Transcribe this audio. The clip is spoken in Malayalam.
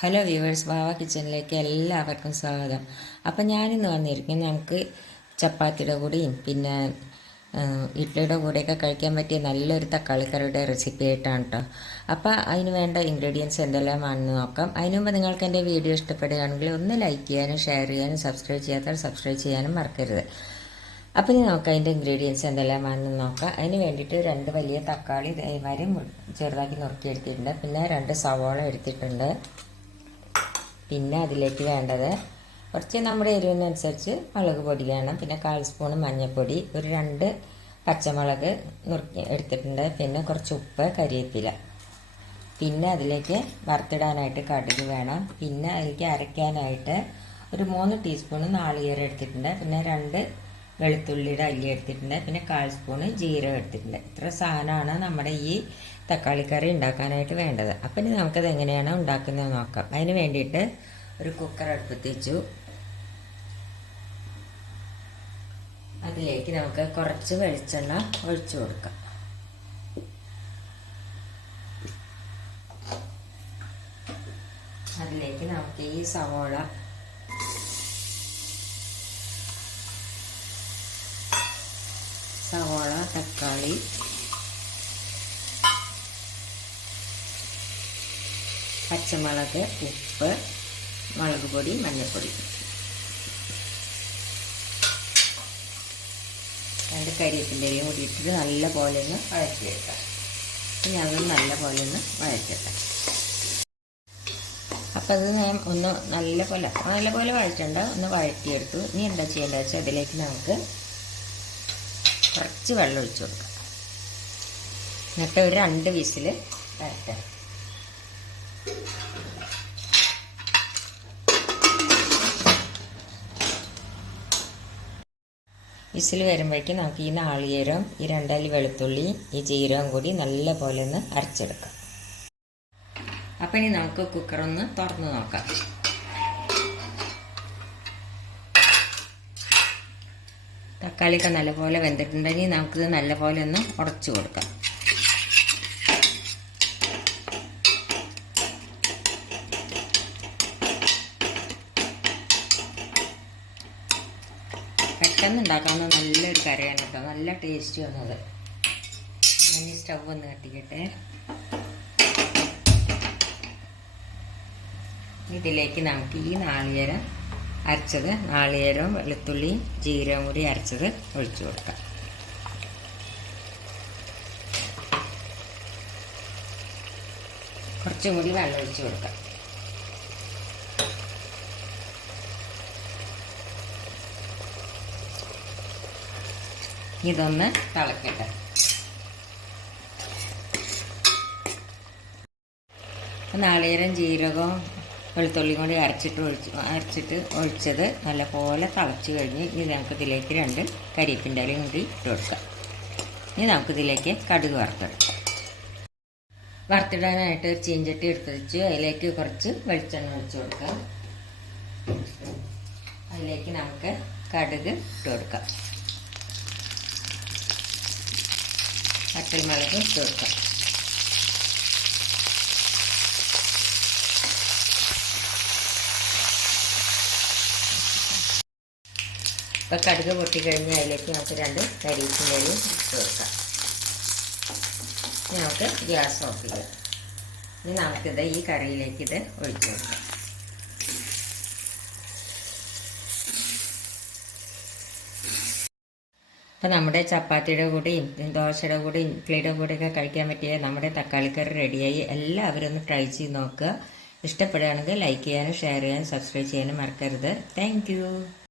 ഹലോ വ്യൂവേഴ്സ് ബാവ കിച്ചണിലേക്ക് എല്ലാവർക്കും സ്വാഗതം. അപ്പം ഞാനിന്ന് വന്നിരിക്കുന്നത് നമുക്ക് ചപ്പാത്തിയുടെ കൂടെയും പിന്നെ ഇഡ്ഡലിയുടെ കൂടെയൊക്കെ കഴിക്കാൻ പറ്റിയ നല്ലൊരു തക്കാളിക്കറിയുടെ റെസിപ്പി ആയിട്ടാണ് കേട്ടോ അപ്പോൾ അതിന് വേണ്ട ഇൻഗ്രീഡിയൻസ് എന്തെല്ലാമാണെന്ന് നോക്കാം. അതിന് മുമ്പ് നിങ്ങൾക്ക് എന്റെ വീഡിയോ ഇഷ്ടപ്പെടുകയാണെങ്കിൽ ഒന്ന് ലൈക്ക് ചെയ്യാനും ഷെയർ ചെയ്യാനും സബ്സ്ക്രൈബ് ചെയ്യാത്തവർ സബ്സ്ക്രൈബ് ചെയ്യാനും മറക്കരുത്. അപ്പോൾ ഇനി നമുക്ക് അതിന്റെ ഇൻഗ്രീഡിയൻസ് എന്തെല്ലാമാണെന്ന് നോക്കാം. അതിന് വേണ്ടിയിട്ട് രണ്ട് വലിയ തക്കാളി ഇതേമാതിരി ചെറുതാക്കി നുറുക്കിയെടുത്തിട്ടുണ്ട്. പിന്നെ രണ്ട് സവോള എടുത്തിട്ടുണ്ട്. പിന്നെ അതിലേക്ക് വേണ്ടത് കുറച്ച് നമ്മുടെ എരിവിനനുസരിച്ച് മുളക് പൊടി വേണം. പിന്നെ കാൽ സ്പൂൺ മഞ്ഞൾപ്പൊടി ഒരു രണ്ട് പച്ചമുളക് നുറുക്കി എടുത്തിട്ടുണ്ട്. പിന്നെ കുറച്ച് ഉപ്പ് കരിവേപ്പില പിന്നെ അതിലേക്ക് വറുത്തിടാനായിട്ട് കടുക് വേണം. പിന്നെ അതിലേക്ക് അരയ്ക്കാനായിട്ട് ഒരു മൂന്ന് ടീസ്പൂൺ നാളികേരം എടുത്തിട്ടുണ്ട്. പിന്നെ രണ്ട് വെളുത്തുള്ളിയുടെ അല്ലി എടുത്തിട്ടുണ്ട്. പിന്നെ കാൽ സ്പൂണ് ജീരകം എടുത്തിട്ടുണ്ട്. ഇത്ര സാധനമാണ് നമ്മുടെ ഈ തക്കാളി കറി ഉണ്ടാക്കാനായിട്ട് വേണ്ടത്. അപ്പം ഇനി നമുക്കത് എങ്ങനെയാണ് ഉണ്ടാക്കുന്നത് നോക്കാം. അതിന് വേണ്ടിയിട്ട് ഒരു കുക്കർ അടുപ്പത്ത് വെച്ചു. അതിലേക്ക് നമുക്ക് കുറച്ച് വെളിച്ചെണ്ണ ഒഴിച്ചു കൊടുക്കാം. അതിലേക്ക് നമുക്ക് ഈ സവോള സവോള തക്കാളി. പച്ചമുളക് ഉപ്പ് മുളക് പൊടി മഞ്ഞൾപ്പൊടി. രണ്ട് കരിയപ്പിന്റെയും കൂടി ഇട്ടിട്ട് നല്ല പോലെ ഒന്ന് വഴറ്റിയെടുക്കാം. ഇനി അത് നല്ല പോലെ ഒന്ന് വഴറ്റട്ടെ അപ്പം അത് ഞാൻ ഒന്ന് നല്ല പോലെ നല്ല പോലെ വഴറ്റണ്ട ഒന്ന് വഴറ്റിയെടുത്തു. ഇനി എന്താ ചെയ്യേണ്ടത് വെച്ചാൽ അതിലേക്ക് നമുക്ക് കുറച്ച് വെള്ളം ഒഴിച്ചു കൊടുക്കുക എന്നിട്ട് ഒരു രണ്ട് വിസിൽ വരട്ടെ. വിസിൽ വരുമ്പോഴേക്കും നമുക്ക് ഈ നാളികേരം ഈ രണ്ടല്ലി വെളുത്തുള്ളി ഈ ജീരകം കൂടി നല്ല പോലെ ഒന്ന് അരച്ചെടുക്കാം. അപ്പം ഇനി നമുക്ക് കുക്കറൊന്ന് തുറന്ന് നോക്കാം. തക്കാളിയൊക്കെ നല്ലപോലെ വെന്തിട്ടുണ്ടെങ്കിൽ നമുക്കിത് നല്ലപോലെ ഒന്ന് ഉടച്ചു കൊടുക്കാം. പെട്ടെന്ന് ഉണ്ടാക്കാവുന്ന നല്ലൊരു കറിയാണ് കേട്ടോ. നല്ല ടേസ്റ്റ് വന്നത്. ഞാൻ ഈ സ്റ്റവ് ഒന്ന് കത്തിക്കട്ടെ. ഇതിലേക്ക് നമുക്ക് ഈ നാളികേരം അരച്ചത് നാളികേരവും വെളുത്തുള്ളിയും ജീരകവും കൂടി അരച്ചത് ഒഴിച്ചു കൊടുക്കാം. കുറച്ചും കൂടി വെള്ളം ഒഴിച്ചു കൊടുക്കാം. ഇതൊന്ന് തിളക്കട്ടെ. നാളികേരം ജീരകവും വെളുത്തുള്ളിയും കൂടി അരച്ചിട്ട് ഒഴിച്ച് അരച്ചിട്ട് ഒഴിച്ചത് നല്ലപോലെ തിളച്ച് കഴിഞ്ഞ് ഇനി നമുക്ക് ഇതിലേക്ക് രണ്ട് കരിയേപ്പിന്റെ കൂടി ഇട്ട് കൊടുക്കാം. ഇനി നമുക്ക് ഇതിലേക്ക് കടുക് വറുത്തെടുക്കാം. വറുത്തിടാനായിട്ട് ഒരു ചീഞ്ചട്ടി എടുത്ത് വെച്ച് അതിലേക്ക് കുറച്ച് വെളിച്ചെണ്ണ ഒഴിച്ച് കൊടുക്കാം. അതിലേക്ക് നമുക്ക് കടുക് ഇട്ട് കൊടുക്കാം. പച്ചമുളക് ഇട്ട് കൊടുക്കാം. ഇപ്പം കടുക് പൊട്ടിക്കഴിഞ്ഞ് അതിലേക്ക് നമുക്ക് രണ്ട് കരിയിപ്പിന്റെയും കൊടുക്കാം. ഇനി നമുക്ക് ഗ്യാസ് ഓഫ് ചെയ്യാം. ഇനി നമുക്കിത് ഈ കറിയിലേക്ക് ഇത് ഒഴിച്ചു കൊടുക്കാം. അപ്പം നമ്മുടെ ചപ്പാത്തിയുടെ കൂടെയും ദോശയുടെ കൂടെയും ഇഡ്ഡലിയുടെ കൂടെയൊക്കെ കഴിക്കാൻ പറ്റിയ നമ്മുടെ തക്കാളി കറി റെഡിയായി. എല്ലാവരും ഒന്ന് ട്രൈ ചെയ്ത് നോക്കുക. ഇഷ്ടപ്പെടുകയാണെങ്കിൽ ലൈക്ക് ചെയ്യാനും ഷെയർ ചെയ്യാനും സബ്സ്ക്രൈബ് ചെയ്യാനും മറക്കരുത്. താങ്ക്